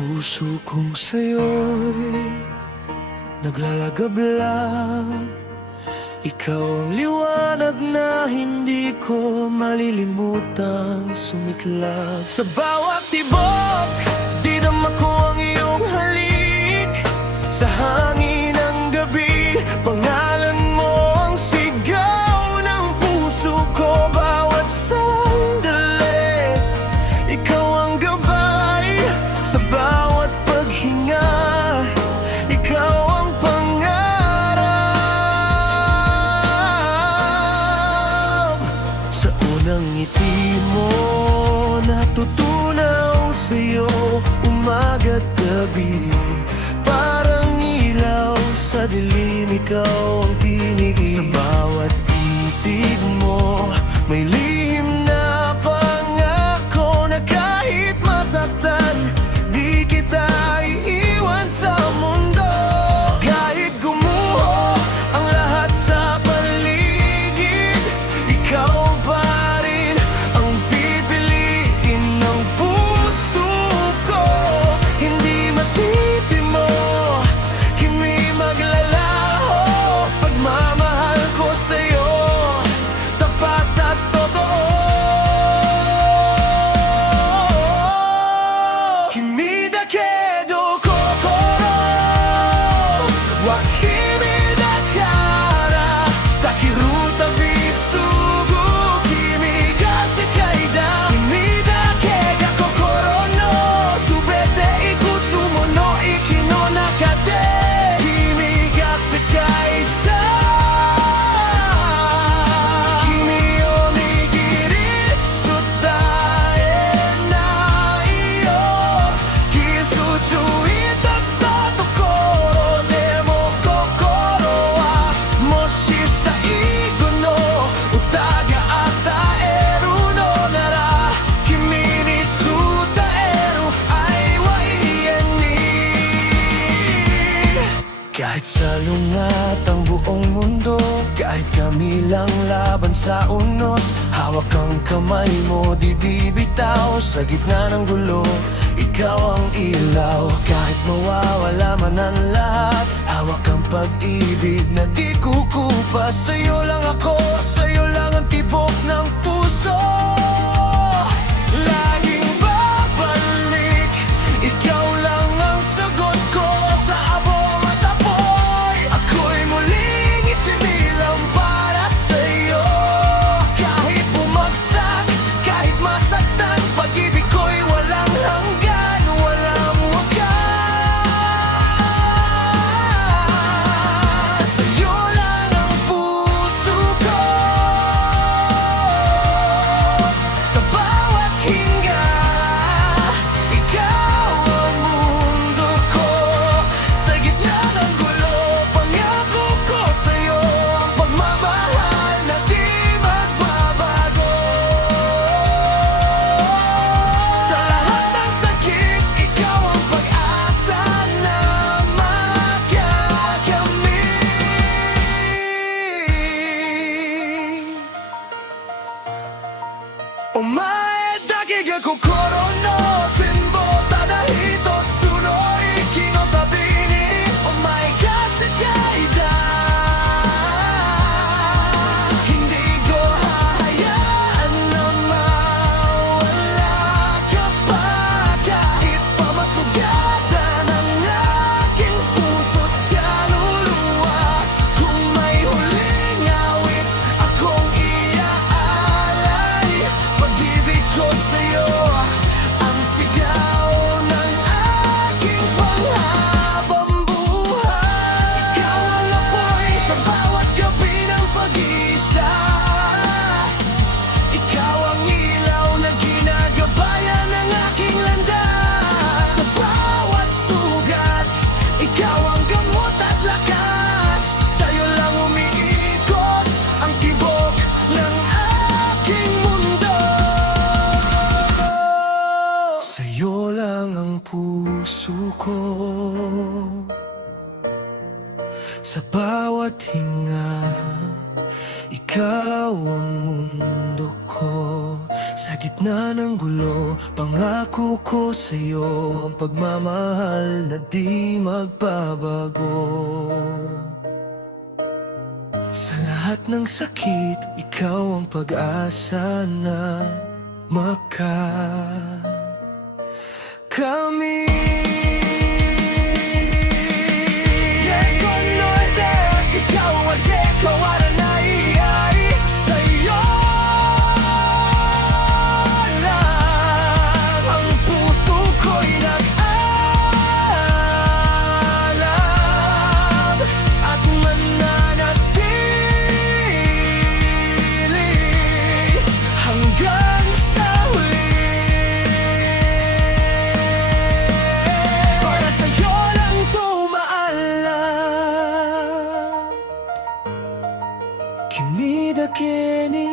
puso kong sa'yo'y naglalagablab. Ikaw ang liwanag na hindi ko malilimutang sumiklab. Sa bawat tibok, dinama ko ang iyong halik. Sa hangin ng gabi, pangalan mo ang sigaw ng puso ko. Bawat sandali, ikaw ang gabay. Sa bawat paghinga, ikaw ang pangarap. Sa unang ngiti mo, natutunaw sa'yo umaga't gabi. Parang ilaw sa dilim, ikaw ang tinig. Sa bawat titig mo, may lihim na pangako na kahit masaktan, di kita iiwan sa mundo. Kahit gumuho ang lahat sa paligid, ikaw pa rin ang pipiliin ng puso ko. Hindi matitimo, hindi maglalaho. Pagmamahal ko sa'yo, tapat at totoo. Kimi da kedo kokoro wa kimi da kara, takiru tabisugu kimi ga sekai da. Kimi da ke ga kokoro no subete ikutsu mo no iki no naka de, kimi ga sekai sa. Kimi o nigiritsu tae nai yo, kisu itatta tokoro de mo kokoro wa moshi saigo no uta ga ataeru no nara, kimi ni tsutaeru ai wa iie ni. Kahit salungat ang buong mundo, kahit kami lang laban sa unos, hawak ang kamay mo, di bibitaw. Sa gitna ng gulo, ikaw ang ilaw. Kahit mawawala man ang lahat, hawak ang pag-ibig na di kukupas. Sa'yo lang ako, sa'yo lang ang tibok ng puso. Laging babalik, ikaw lang ang sagot ko sa abong at apoy. Ako'y muling isinilang para sa'yo. Kahit bumagsak, kahit masaktan, pag-ibig ko'y walang hanggan, walang wakas. Sa'yo lang ang puso ko. Sa bawat hinga, ikaw ang mundo ko. Sa gitna ng gulo, pangako ko sa'yo ang pagmamahal na di magbabago. Sa lahat ng sakit, ikaw ang pag-asa na makakamit. Omae dake ga kokoro no senbo, tada hitotsu no iki no tabi ni omae ga sekai da. Hindi ko hahayaan na mawala ka pa, kahit pa masugatan ang aking puso't kaluluwa. Kung may huling awit akong iaalay, pag-ibig ko sa'yo ang sigaw ng aking panghabang buhay. Ikaw ang apoy sa bawat gabi ng pag-iisa. Ikaw ang ilaw na ginagabayan ng aking landas. Sa bawat sugat, ikaw ang gamot at lakas. Sa'yo lang umiikot ang tibok ng aking mundo. Sa'yo lang ang puso ko. Sa bawat hinga, ikaw ang mundo ko. Sa gitna ng gulo, pangako ko sa'yo ang pagmamahal na di magbabago. Sa lahat ng sakit, ikaw ang pag-asa na kami. Eko Norte at ikaw as eko Aranay ay sa'yo lang. Ang puso ko'y nag-alam at mananatili hanggang sa huli. Para sa'yo lang tumaalam. Kimi da ke ni